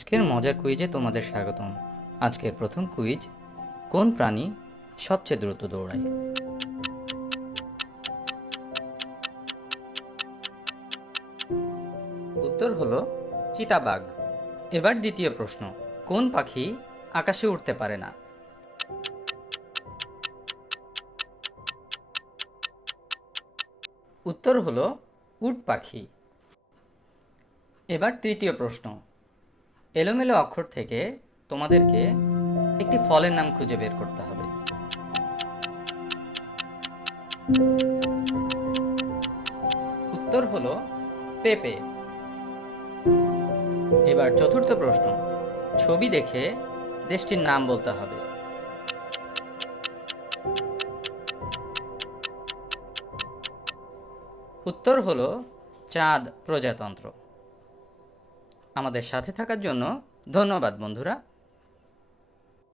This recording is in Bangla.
আজকের মজার কুইজে তোমাদের স্বাগতম। আজকের প্রথম কুইজ, কোন প্রাণী সবচেয়ে দ্রুত দৌড়ায়? উত্তর হলো চিতাবাঘ। এবার দ্বিতীয় প্রশ্ন, কোন পাখি আকাশে উড়তে পারে না? উত্তর হলো উট পাখি। এবার তৃতীয় প্রশ্ন, এলোমেলো অক্ষর থেকে তোমাদেরকে একটি ফলের নাম খুঁজে বের করতে হবে। উত্তর হলো পেঁপে। এবার চতুর্থ প্রশ্ন, ছবি দেখে দেশটির নাম বলতে হবে। উত্তর হলো চাঁদ প্রজাতন্ত্র। আমাদের সাথে থাকার জন্য ধন্যবাদ বন্ধুরা।